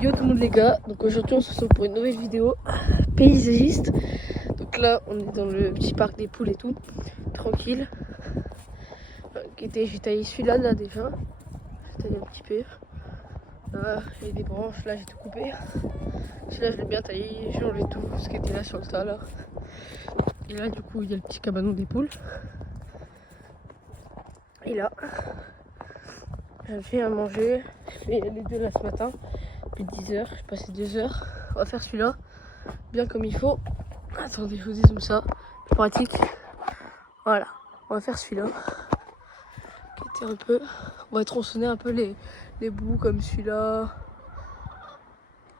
Yo tout le monde les gars, donc aujourd'hui on se retrouve pour une nouvelle vidéo paysagiste. Donc là on est dans le petit parc des poules et tout, tranquille. J'ai taillé celui-là là déjà, j'ai taillé un petit peu. Là il y a des branches, là j'ai tout coupé. Celui-là je l'ai bien taillé, j'ai enlevé tout ce qui était là sur le tas là. Et là du coup il y a le petit cabanon des poules. Et là, j'ai fait à manger, j'ai fait les deux là ce matin. Depuis 10h, j'ai passé 2 heures. On va faire celui-là, bien comme il faut. Attendez, je vous dis comme ça, plus pratique. Voilà, on va faire celui-là. Qui était un peu... On va tronçonner un peu les bouts comme celui-là.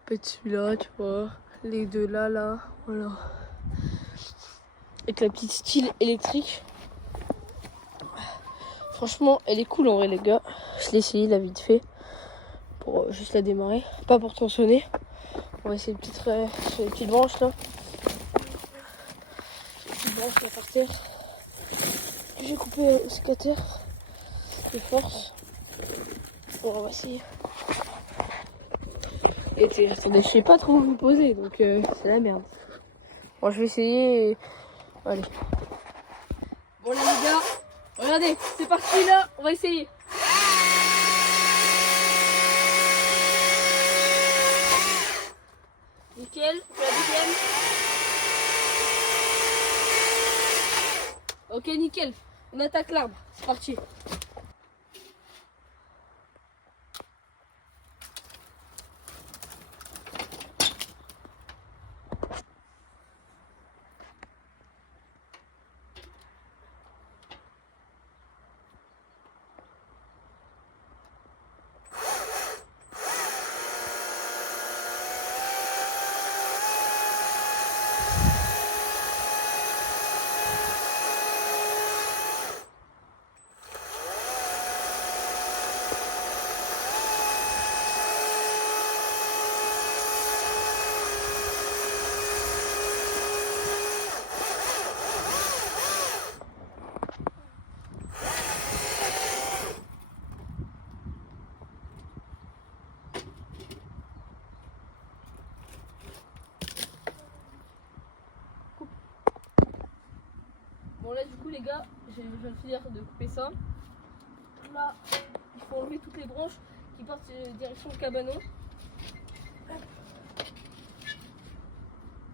Peut-être celui-là, tu vois. Les deux là, voilà. Avec la petite style électrique. Franchement, elle est cool en vrai les gars. Je l'ai essayé là vite fait. Pour juste la démarrer. Pas pour tronçonner. On va essayer sur les petites branches là. Les petites branches là par terre. J'ai coupé le sécateur de force. Bon, on va essayer. Et attendez, je sais pas trop où vous poser, donc c'est la merde. Bon, je vais essayer. Allez. Bon là les gars, regardez, c'est parti là, on va essayer. Nickel, on fait la deuxième. Ok, nickel. On attaque l'arbre. C'est parti. Bon là du coup les gars, je viens de finir de couper ça. Là, il faut enlever toutes les branches qui partent direction le cabanon.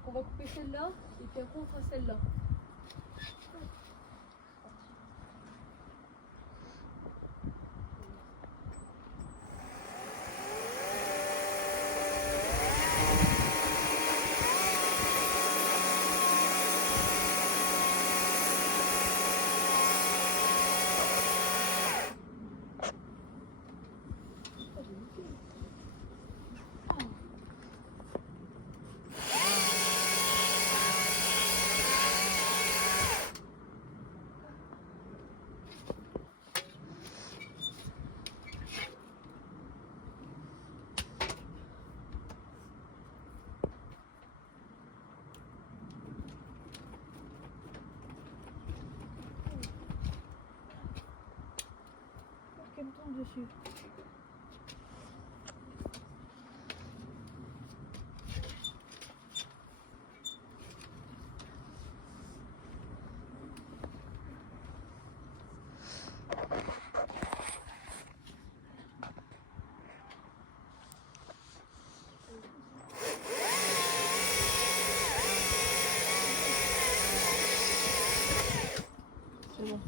On va couper celle-là et puis après on fera celle-là. Qu'elle me tombe dessus. C'est bon.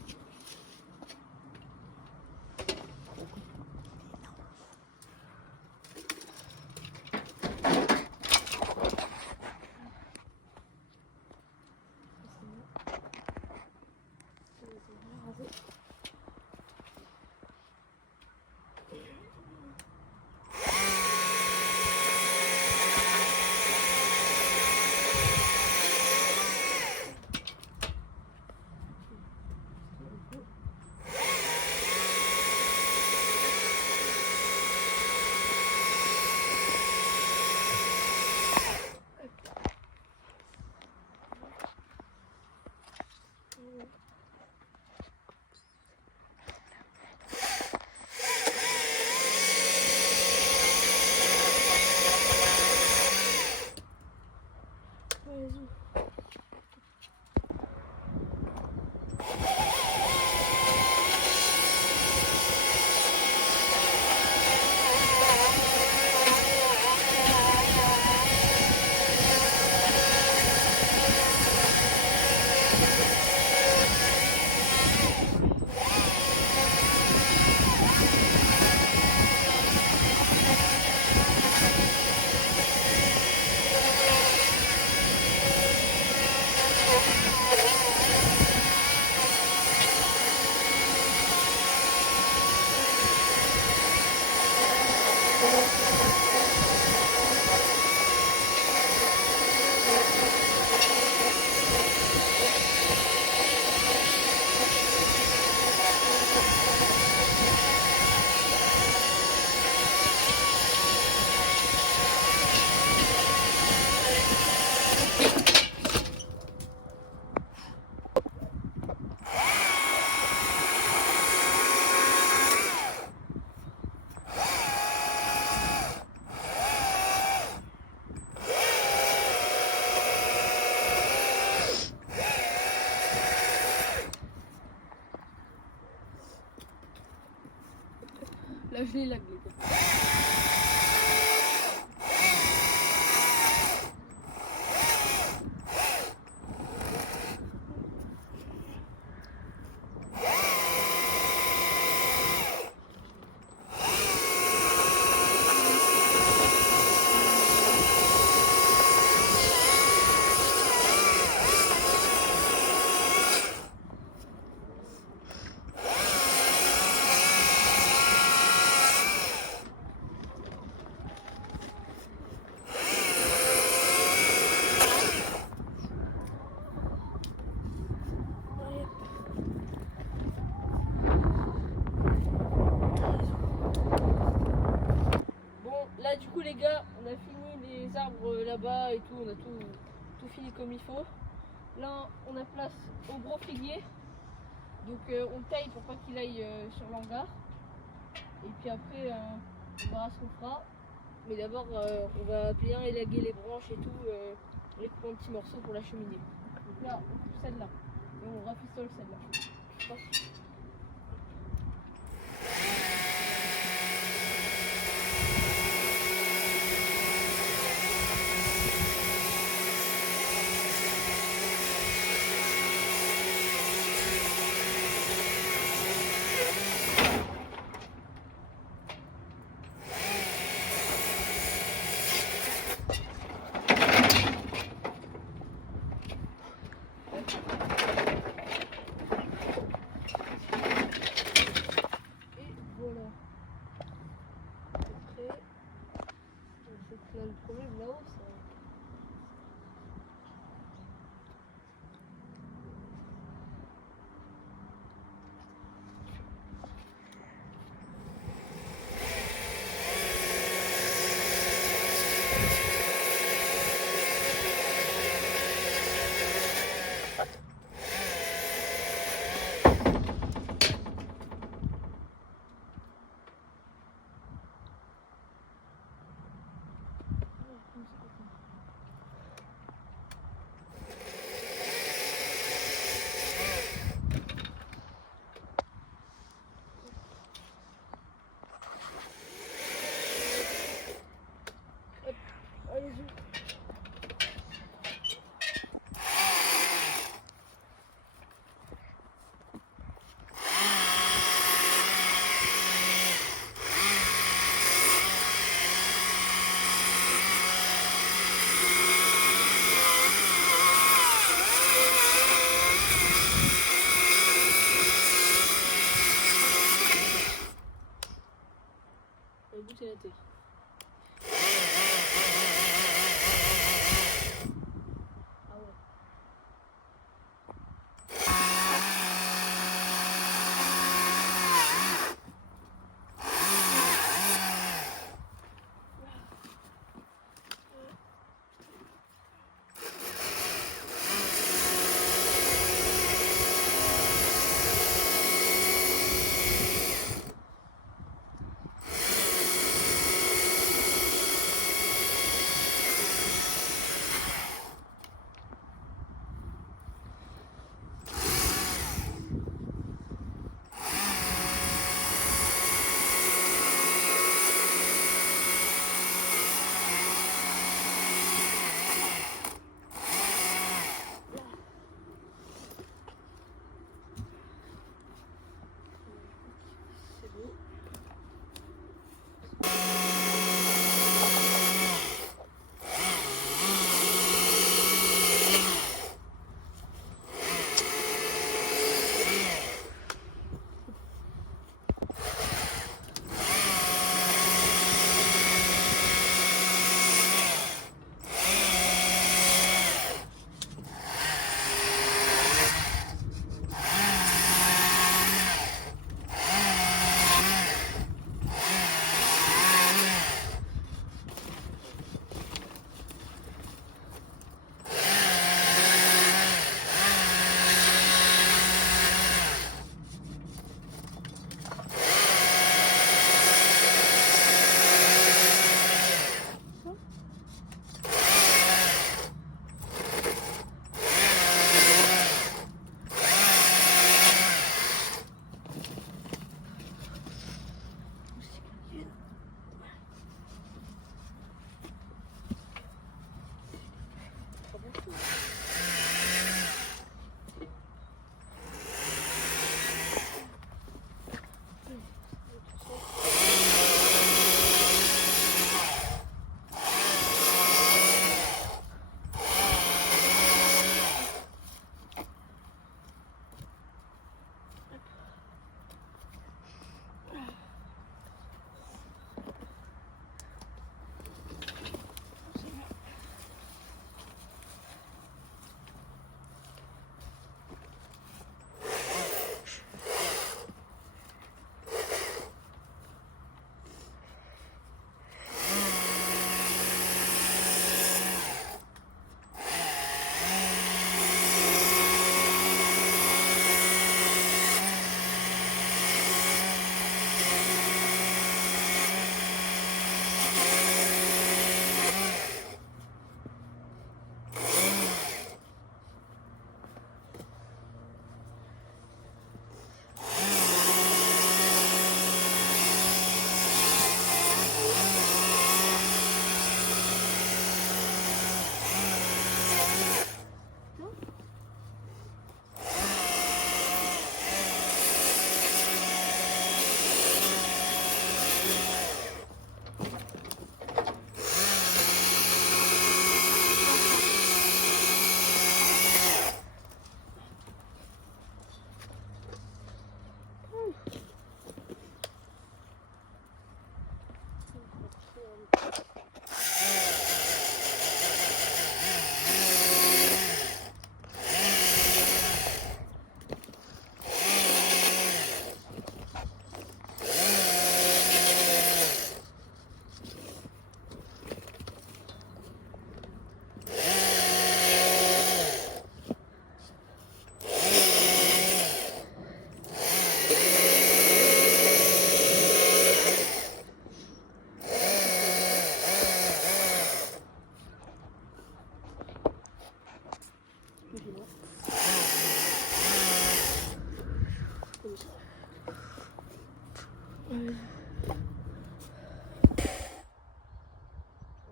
je les lag, les gars. Là du coup les gars, on a fini les arbres là-bas et tout, on a tout fini comme il faut. Là on a place au gros figuier, donc on taille pour pas qu'il aille sur l'hangar. Et puis après on verra ce qu'on fera. Mais d'abord on va bien élaguer les branches et tout, les couper en petits morceaux pour la cheminée. Donc là on coupe celle-là et on rafistole celle-là. Là, le problème là-haut, c'est...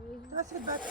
Ça, c'est battu.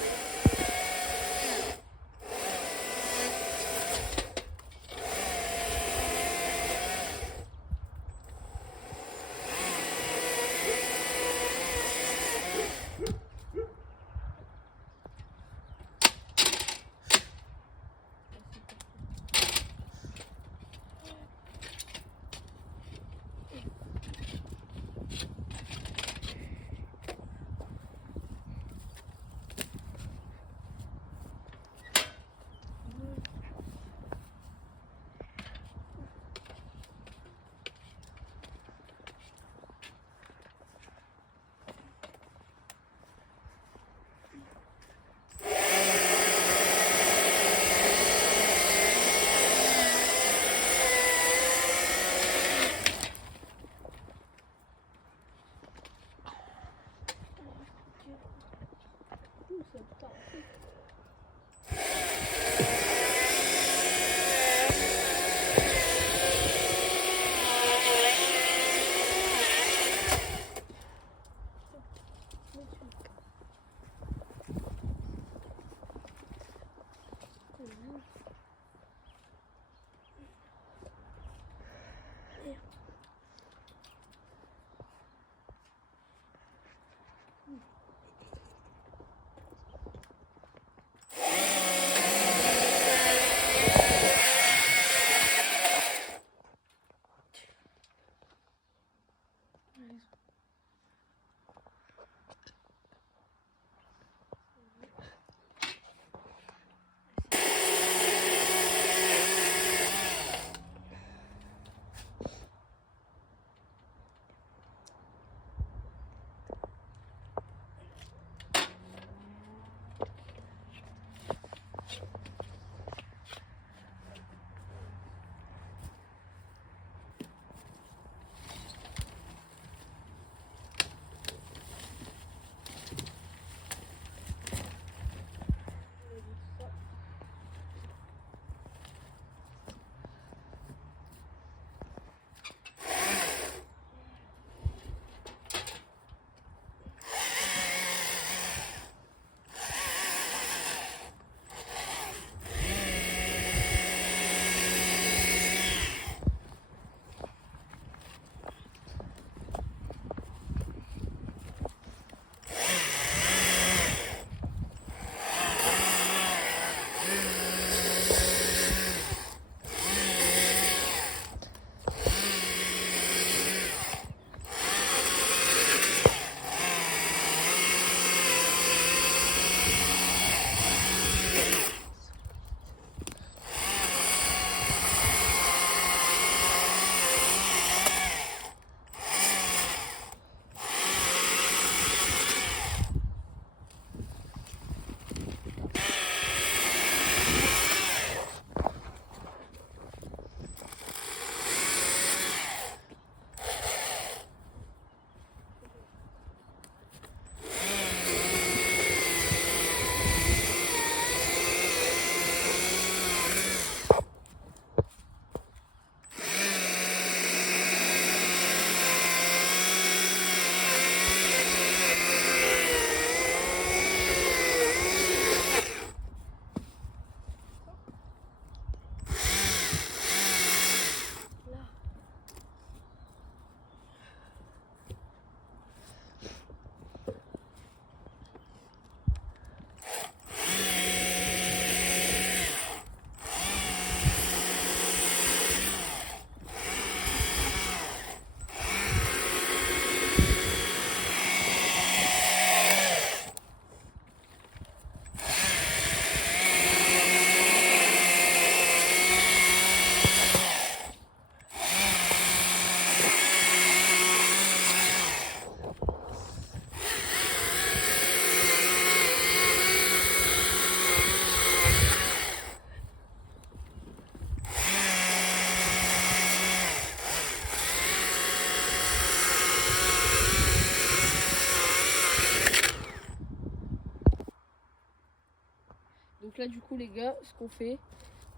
Donc là du coup les gars, ce qu'on fait,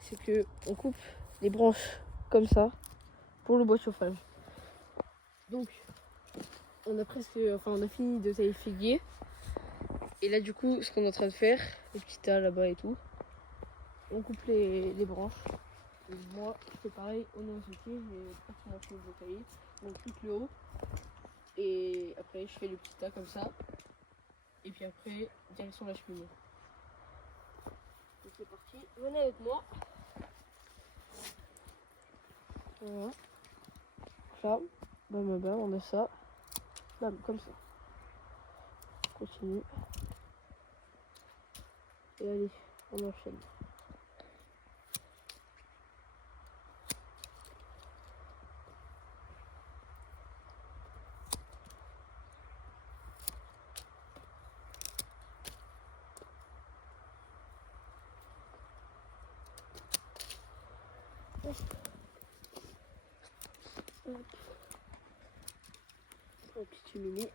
c'est que on coupe les branches comme ça pour le bois de chauffage. Donc on a fini de tailler le figuier. Et là, du coup, ce qu'on est en train de faire, les petits tas là-bas et tout, on coupe les branches. Et moi, c'est pareil, on est en souci, j'ai pratiquement fini de tailler. On coupe le haut. Et après, je fais les petits tas comme ça. Et puis après, direction la cheminée. Donc c'est parti, venez avec moi. Voilà. Là, bam, bam, on a ça. Bam, comme ça. On continue. Et allez, on enchaîne. La petite cheminée.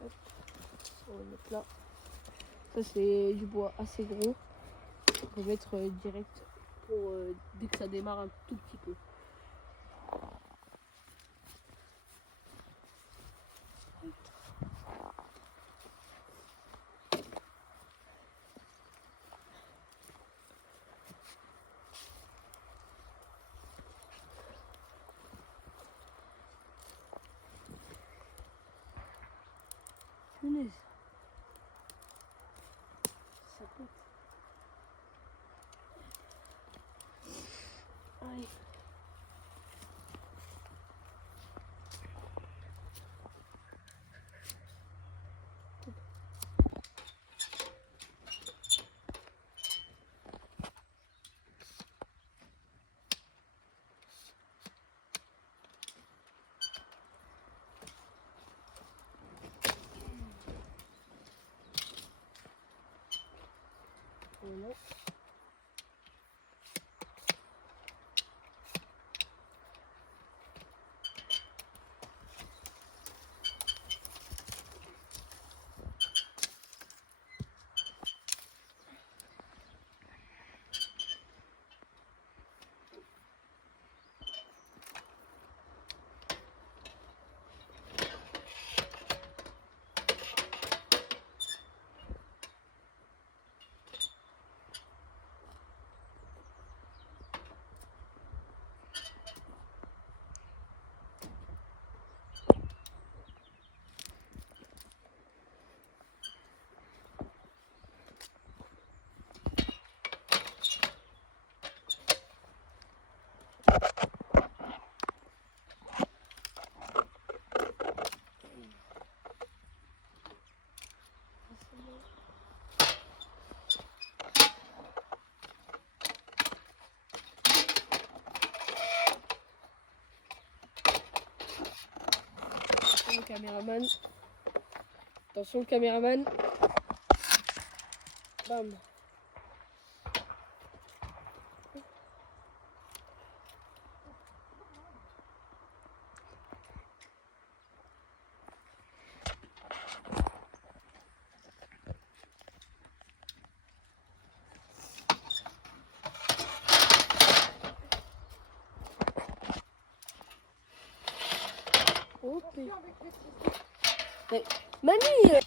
Hop, on va mettre là. Ça c'est du bois assez gros. On va mettre direct pour dès que ça démarre un tout petit peu. Punaise. Ça pète. Allez. Voilà. Attention le caméraman. Attention le caméraman. Bam. Ok. Mais, mamie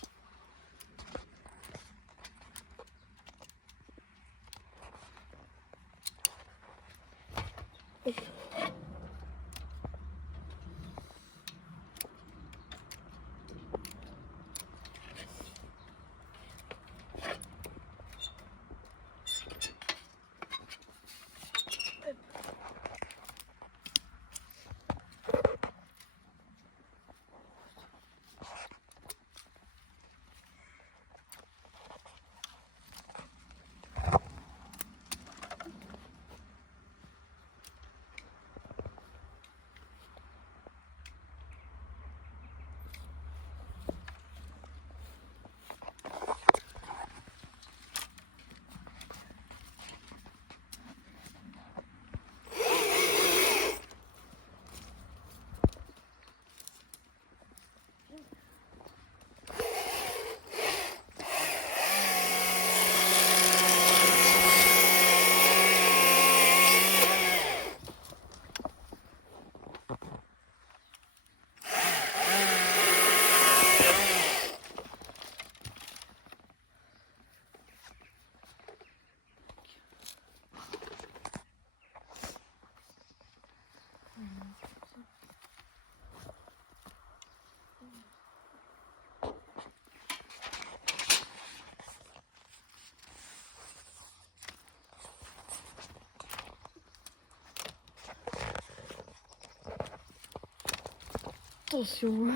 Attention.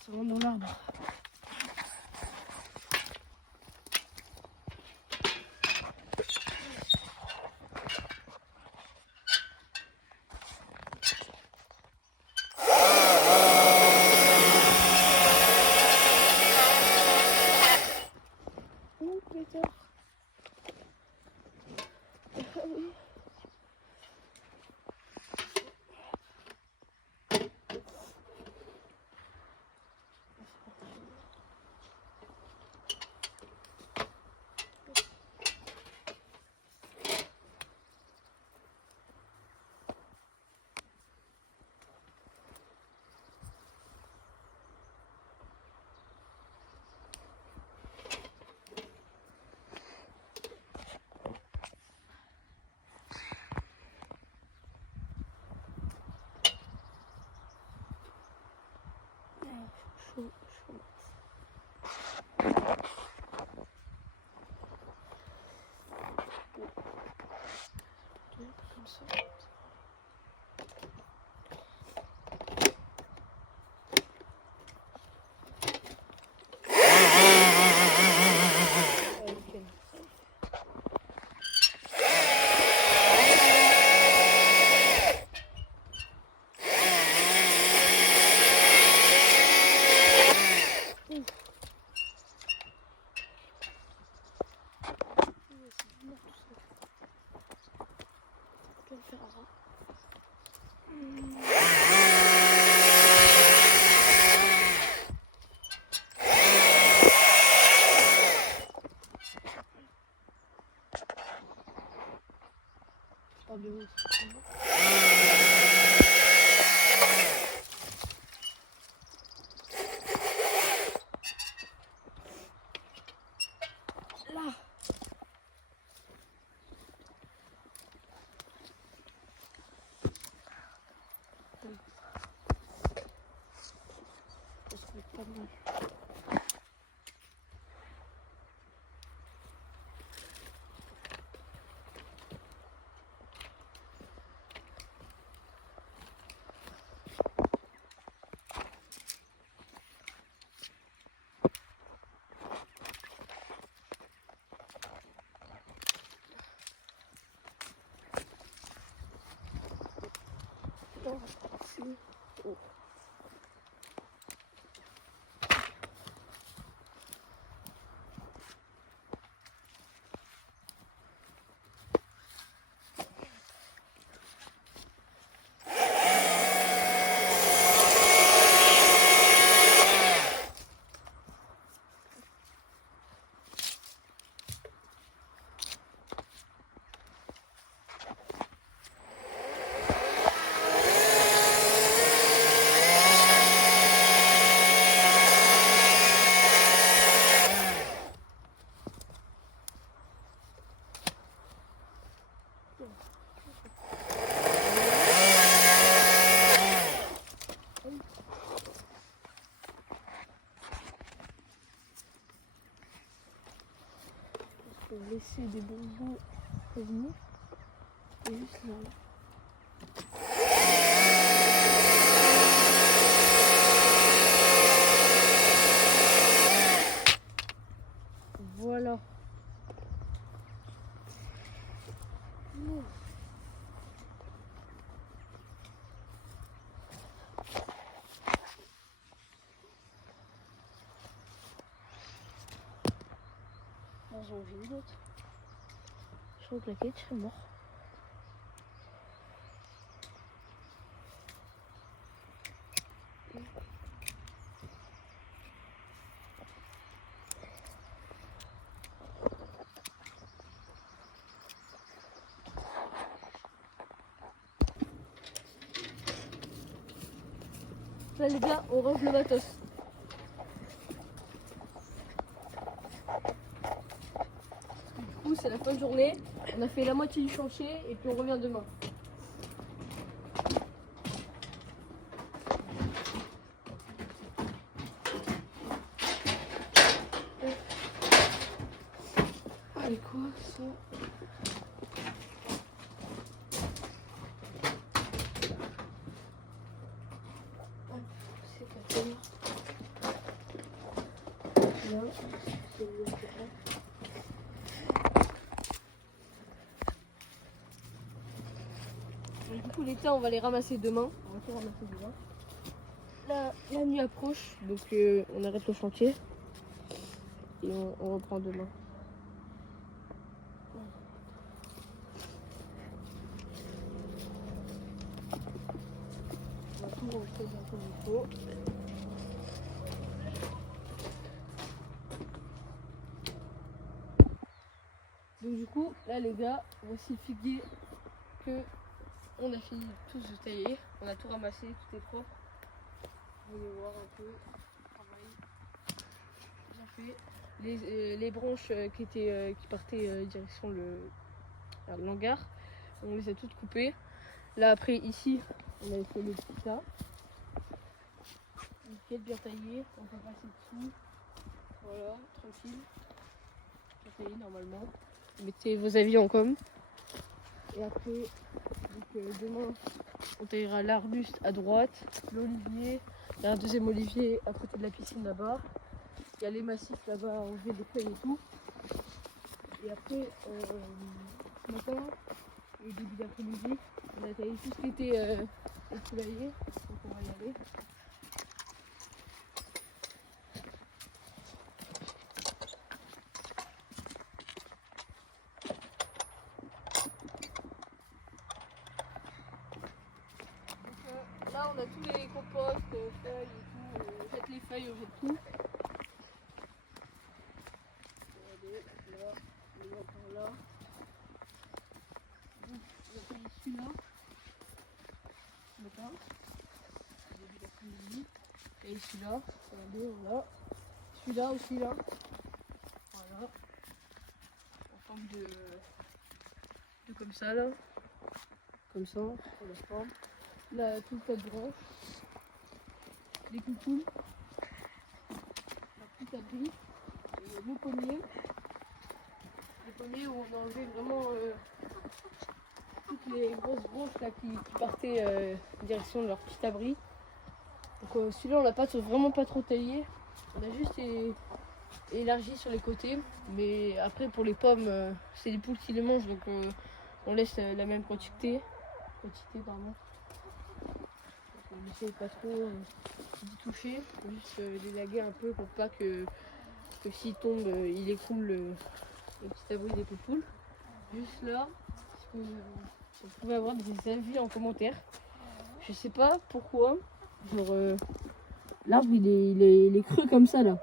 C'est vraiment dans l'arbre. Ouh, pétard. Ah oui. Chaud, chaud. Comme ça. Là. Pas mal. Oh. Pour laisser des bonbons revenir. Et juste là. Voilà. J'en ai une autre. Je crois que la quête serait mort. Là les gars, on range le matos. Du coup c'est la fin de journée. On a fait la moitié du chantier et puis on revient demain. fois, ça. Hop, c'est carton. Là, c'est le carton. Du coup, les tas, on va les ramasser demain. On va tout ramasser demain. La nuit approche, donc on arrête le chantier et on reprend demain. On va tout ranger bien comme il faut. Donc du coup, là les gars, voici le figuier que on a fini tous de tailler. On a tout ramassé, tout est propre. Vous voulez voir un peu le travail bien fait. Les branches qui partaient direction le hangar, on les a toutes coupées. Là après ici, on avait fait le petit tas. Nickel, bien taillé. On peut passer dessous. Voilà, tranquille. Bien taillé normalement. Mettez vos avis en com. Et après, donc, demain, on taillera l'arbuste à droite, l'olivier. Il y a un deuxième olivier à côté de la piscine là-bas. Il y a les massifs là-bas à enlever des feuilles et tout. Et après, ce matin, et début d'après-midi, on a taillé tout ce qui était au poulailler. Donc on va y aller. Donc, là, on a tous les composts, feuilles et tout. On jette les feuilles, on jette tout. Regardez, là, on va par là. Donc, on a taillé celui-là. Ce matin. Début d'après-midi. Et celui-là. Regardez, voilà. Celui-là aussi, là. Voilà. En forme de comme ça, là. Comme ça, pour la forme. Là, toute cette branche. Les coucous. La petite abri. Et le pommier. Le pommier où on a enlevé vraiment toutes les grosses branches là, qui partaient en direction de leur petit abri. Donc celui-là on l'a pas vraiment pas trop taillé. On a juste élargi sur les côtés. Mais après pour les pommes, c'est les poules qui les mangent, donc on laisse la même quantité. Pardon. Donc, on essaie pas trop d'y toucher, juste l'élaguer un peu pour pas que s'il tombe, il écroule le petit abri des poules. Juste là, parce que vous pouvez avoir des avis en commentaire. Je sais pas pourquoi, genre l'arbre il est creux comme ça là.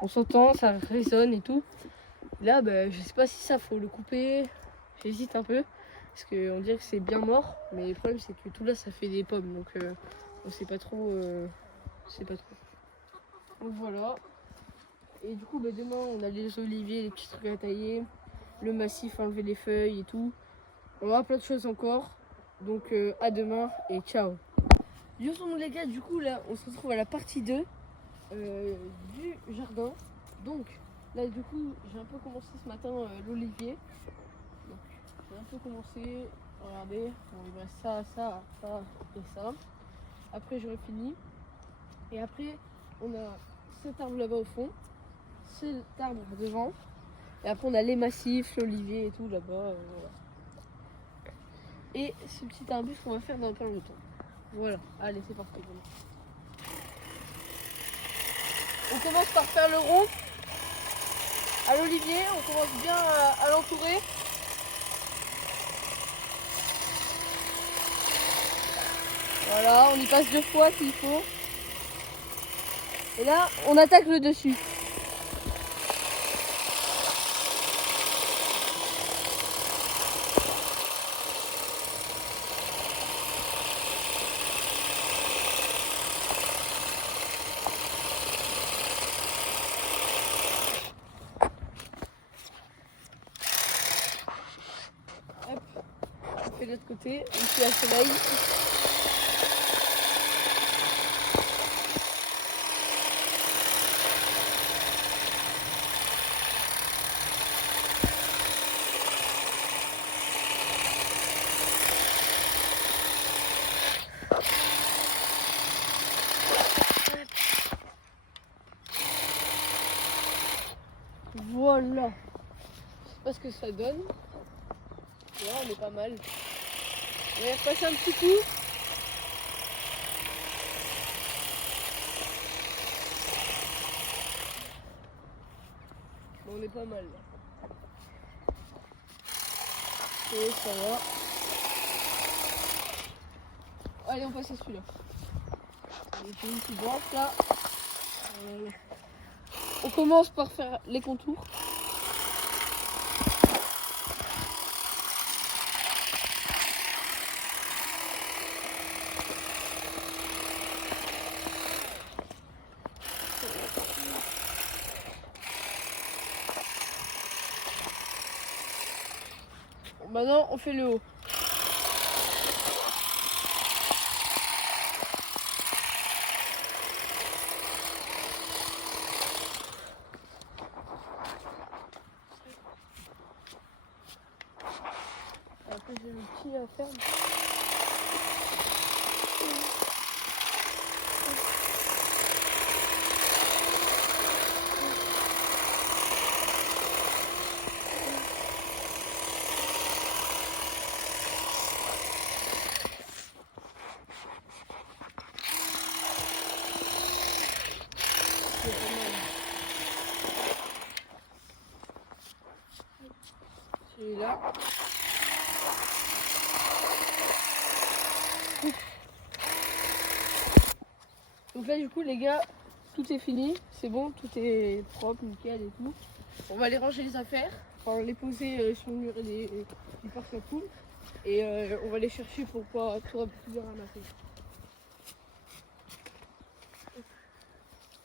On s'entend, ça résonne et tout. Là, bah, je sais pas si ça faut le couper. J'hésite un peu parce qu'on dirait que c'est bien mort, mais le problème c'est que tout là ça fait des pommes, donc on sait pas trop. Donc voilà. Et du coup, bah, demain on a les oliviers, les petits trucs à tailler, le massif, enlever les feuilles et tout. On aura plein de choses encore. Donc à demain et ciao. Yo les gars, du coup là on se retrouve à la partie 2 du jardin. Donc là du coup j'ai un peu commencé ce matin l'olivier. Donc j'ai un peu commencé, regardez, bon, il me reste ça et ça. Après j'aurai fini. Et après on a cet arbre là-bas au fond, cet arbre devant. Et après on a les massifs, l'olivier et tout là-bas. Voilà. Et ce petit arbuste qu'on va faire dans pas longtemps. Voilà, allez c'est parti. On commence par faire le rond à l'olivier, on commence bien à l'entourer. Voilà, on y passe 2 fois s'il faut. Et là, on attaque le dessus. Hop, on fait de l'autre côté, ici à soleil. Voilà. Je sais pas ce que ça donne. Là, on est pas mal. On va y repasser un petit coup. Bon, on est pas mal là. Et ça va. Allez, on passe à celui-là. Il fait une petite branche là. On commence par faire les contours. Bon, maintenant, on fait le haut. Après, j'ai le petit à faire. Celui-là. Donc là du coup les gars, tout est fini, c'est bon, tout est propre, nickel et tout. On va aller ranger les affaires, enfin les poser sur le mur du parc à poules et on va les chercher pour pouvoir tout bien ramasser.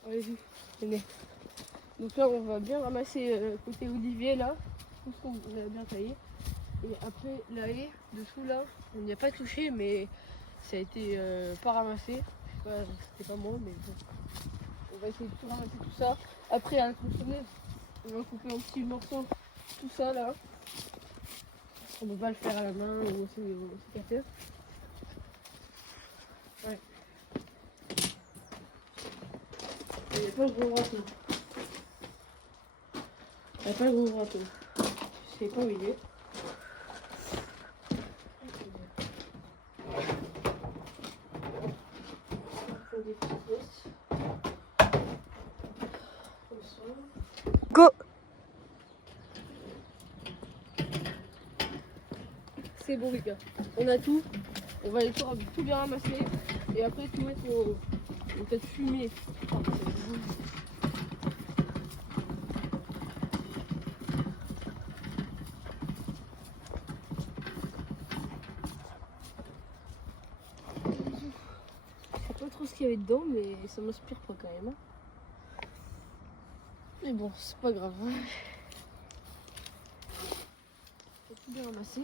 Allez-y, venez. Donc là on va bien ramasser côté olivier là, tout ce qu'on a bien taillé. Et après la haie dessous là, on n'y a pas touché mais ça a été pas ramassé. C'était pas moi mais bon. On va essayer de tout ramasser tout ça. Après à la tronçonneuse, on va couper en petits morceaux tout ça là. On ne peut pas le faire à la main ou au sécateur. Ouais. Il n'y a pas le gros râteau. Il n'y a pas le gros râteau. Je sais pas où il est. Go! C'est bon les gars, on a tout. On va aller tout bien ramasser et après tout mettre au peut-être fumier. Je sais pas trop ce qu'il y avait dedans mais ça m'inspire pas quand même. Mais bon, c'est pas grave. Faut tout bien ramasser.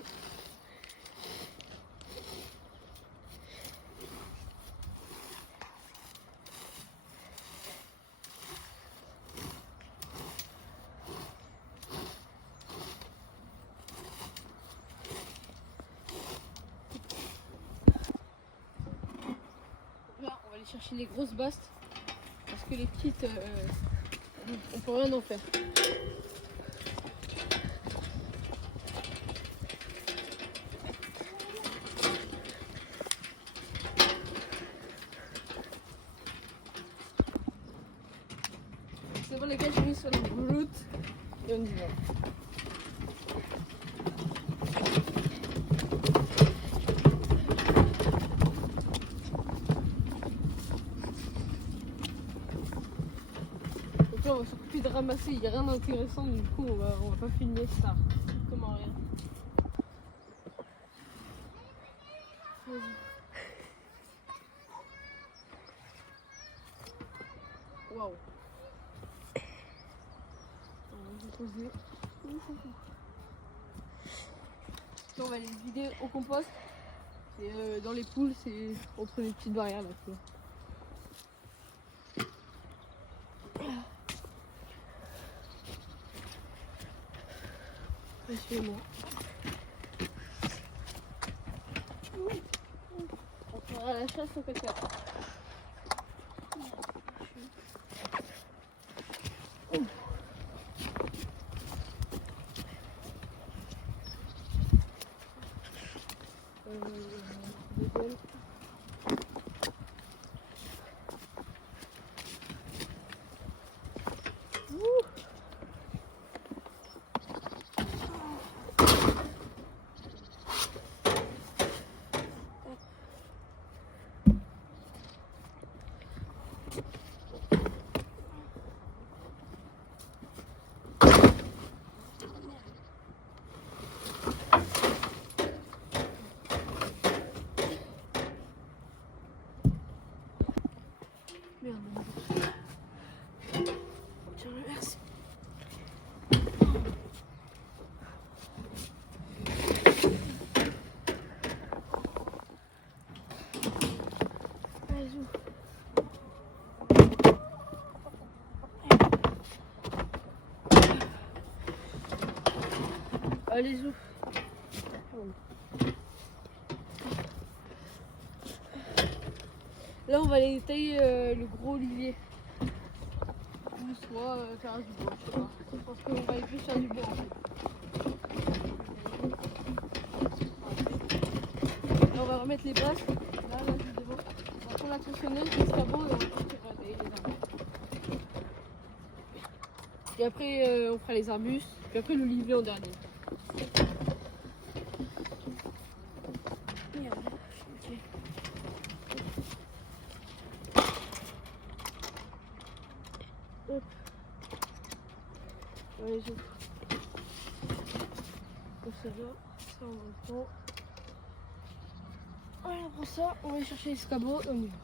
Là, on va aller chercher les grosses bastes parce que les petites, on peut rien en faire. C'est bon les gars, j'ai mis sur la route et on y va. Donc là on va s'occuper de ramasser, il n'y a rien d'intéressant du coup on va pas filmer ça. Comment rien. Vas-y. Waouh. On va poser. Là, on va les vider au compost. Et dans les poules, c'est entre les petites barrières là. Tu vois. Suivez-moi. On fera la chasse au caca. Merde. Tiens, merci. Allez, zou. Allez, zou. Là, on va aller tailler le gros olivier. Ou soit faire du bois, je sais pas. Je pense qu'on va aller plus faire du bois en fait. Là, on va remettre les bases. Là, juste devant. On va prendre la tronçonneuse, le sabot et on va partir tailler les arbres. Et après, on fera les arbustes. Puis après, l'olivier en dernier. Hop. Allez, je... On se va, ça on le prend. Allez, on prend ça, on va aller chercher les escabeaux et on y va.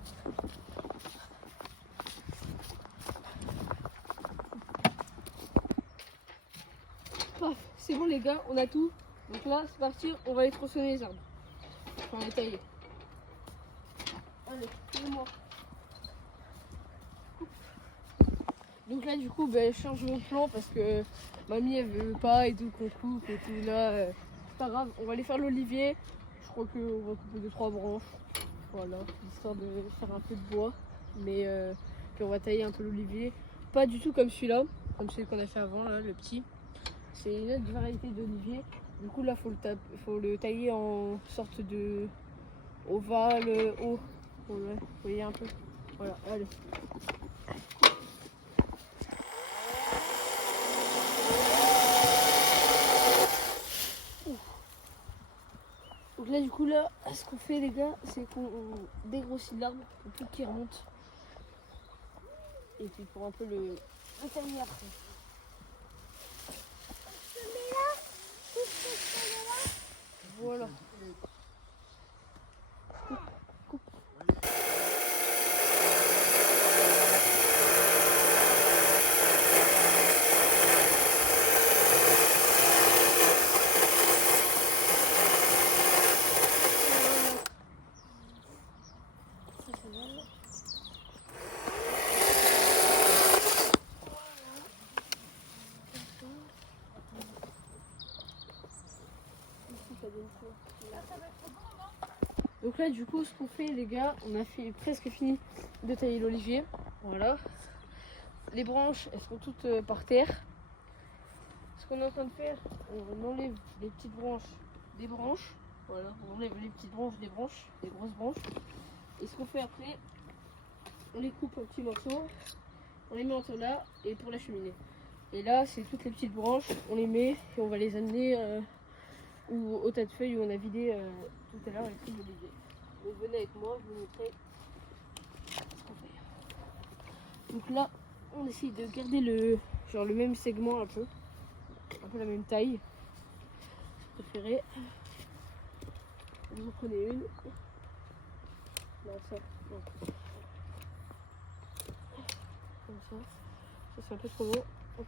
Paf, c'est bon les gars, on a tout. Donc là, c'est parti, on va aller tronçonner les arbres. Enfin, les tailler. Allez, suivez-moi. Donc là, du coup, je change mon plan parce que mamie elle veut pas et tout qu'on coupe et tout. Là, c'est pas grave, on va aller faire l'olivier. Je crois qu'on va couper 2-3 branches. Voilà, histoire de faire un peu de bois. Mais puis on va tailler un peu l'olivier. Pas du tout comme celui-là, comme celui qu'on a fait avant, là, le petit. C'est une autre variété d'olivier. Du coup, là, faut le tailler en sorte de ovale, haut. Voilà, vous voyez un peu. Voilà, allez. Donc là, du coup, là, ce qu'on fait, les gars, c'est qu'on dégrossit l'arbre pour plus qu'il remonte. Et puis pour un peu le tailler après. Voilà. Coupe. Donc là, du coup, ce qu'on fait, les gars, on a fait presque fini de tailler l'olivier. Voilà. Les branches, elles sont toutes par terre. Ce qu'on est en train de faire, on enlève les petites branches des branches. Voilà, on enlève les petites branches des branches, les grosses branches. Et ce qu'on fait après, on les coupe en petits morceaux, on les met entre là et pour la cheminée. Et là, c'est toutes les petites branches, on les met et on va les amener au tas de feuilles où on a vidé tout à l'heure les trucs d'olivier. Donc venez avec moi, je vais vous montrer ce qu'on fait. Donc là, on essaye de garder le même segment un peu la même taille. Si vous préférez. Vous en prenez une. Non, ça. Non. Comme ça. Ça c'est un peu trop gros. Hop.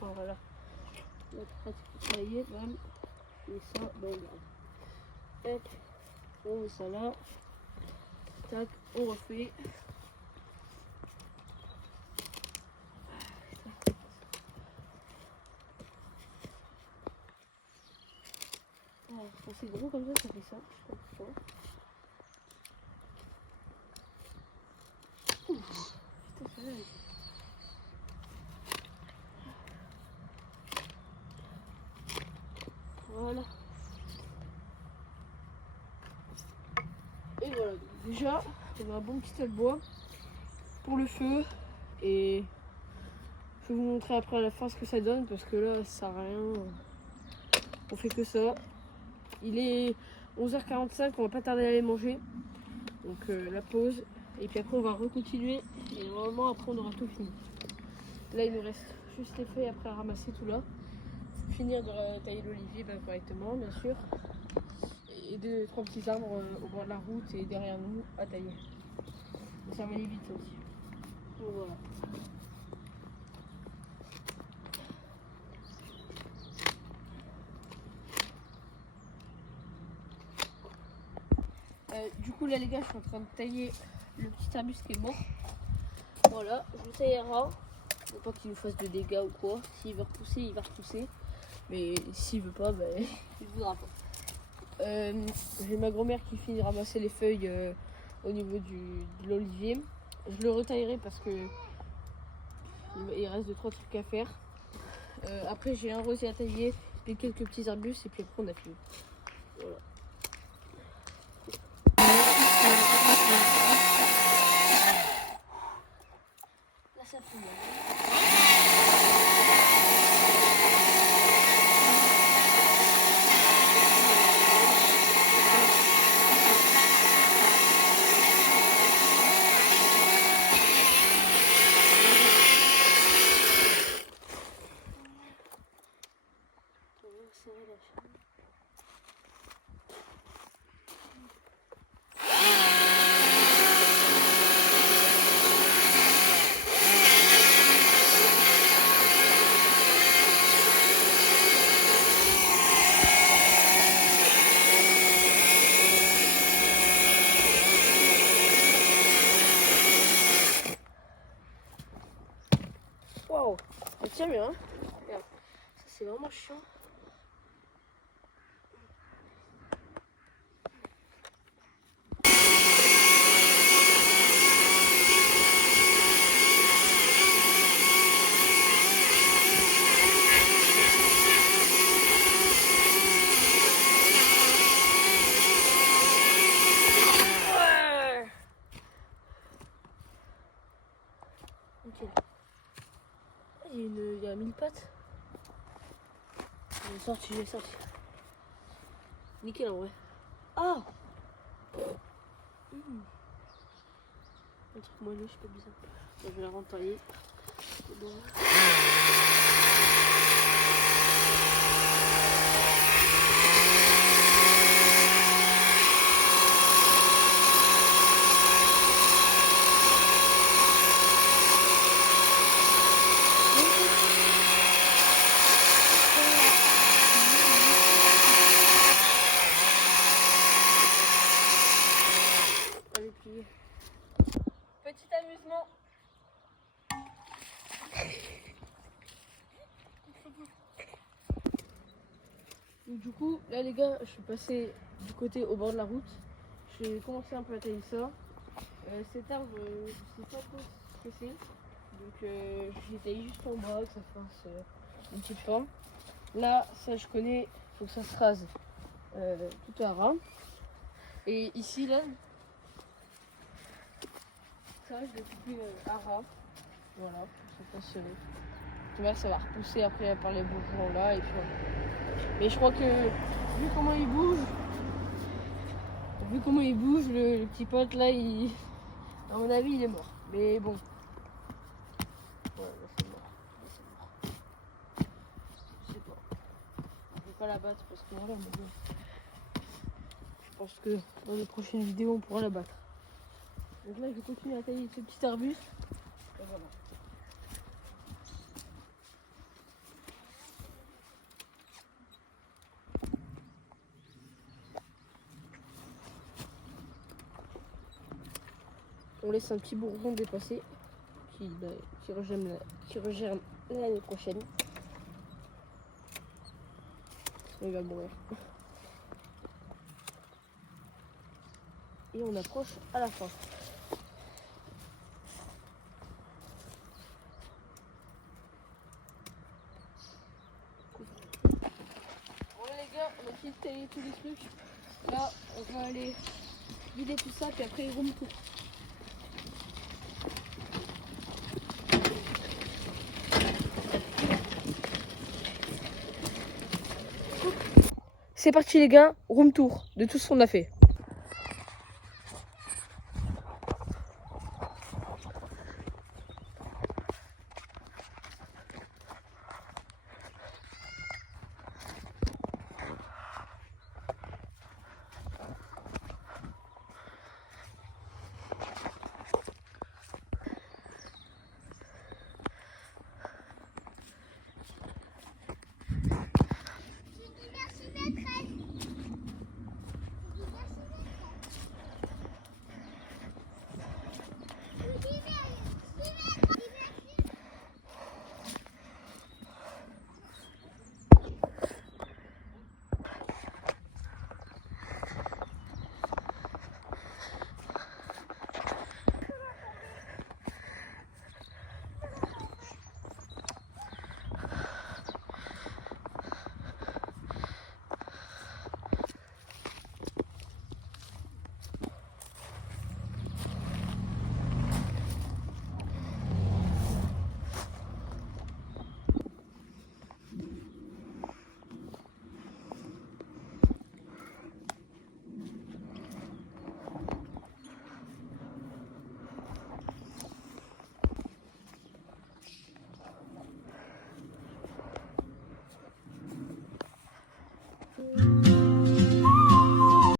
Enfin, voilà. La pratique taillée, bam. Et ça, ben on garde. Hop. On met ça là. Tac, on refait. Quand c'est gros comme ça fait ça. Je comprends. Putain, ça va. Voilà. Et voilà. Déjà, on a un bon petit tas de bois pour le feu. Et je vais vous montrer après à la fin ce que ça donne parce que là, ça sert à rien. On fait que ça. Il est 11h45, on va pas tarder à aller manger. Donc la pause, et puis après on va recontinuer, et normalement après on aura tout fini. Là il nous reste juste les feuilles après à ramasser tout là. Finir de tailler l'olivier correctement bien sûr. Et 2-3 petits arbres au bord de la route et derrière nous à tailler. Et ça va aller vite ça aussi. Donc voilà. Du coup là les gars je suis en train de tailler le petit arbuste qui est mort. Voilà, je le taillerai. Faut pas qu'il nous fasse de dégâts ou quoi. S'il veut repousser, il va repousser. Mais s'il veut pas, il voudra pas. J'ai ma grand-mère qui finit de ramasser les feuilles au niveau de l'olivier. Je le retaillerai parce que il reste 2-3 trucs à faire. Après j'ai un rosier à tailler et quelques petits arbustes et puis après on a fini. Voilà. Là ça fait bien. Waouh, ça tient bien, hein. Regarde, ça c'est vraiment chiant. Ok. Il y a 1000 pattes. J'ai sorti. Nickel en vrai. Ah Un truc moelleux, je sais pas bizarre. Je vais la rentailler. C'est bon. Petit amusement. Donc, du coup, là les gars, je suis passé du côté au bord de la route. J'ai commencé un peu à tailler ça. Cet arbre, je sais pas trop ce que c'est. Donc j'ai taillé juste en bas, que ça fasse une petite forme. Là, ça je connais, il faut que ça se rase tout à ras. Et ici, là, ça je l'ai coupé à ras. Voilà, pour que ça fasse. Ça va repousser après par les bourgeons là. Et puis voilà. Mais je crois que vu comment il bouge, le petit pote là, à mon avis, il est mort. Mais bon. Ouais, là, c'est mort. Je sais pas. Je vais pas la battre parce que voilà, mais bon. Je pense que dans les prochaines vidéos, on pourra la battre. Donc là, je vais continuer à tailler ce petit arbuste. Et voilà. On laisse un petit bourgeon dépasser qui regerme l'année prochaine. Il va mourir. Et on approche à la fin. Bon là les gars, on a fini de tailler tous les trucs. Là, on va aller vider tout ça, puis après room tour. C'est parti les gars, room tour de tout ce qu'on a fait.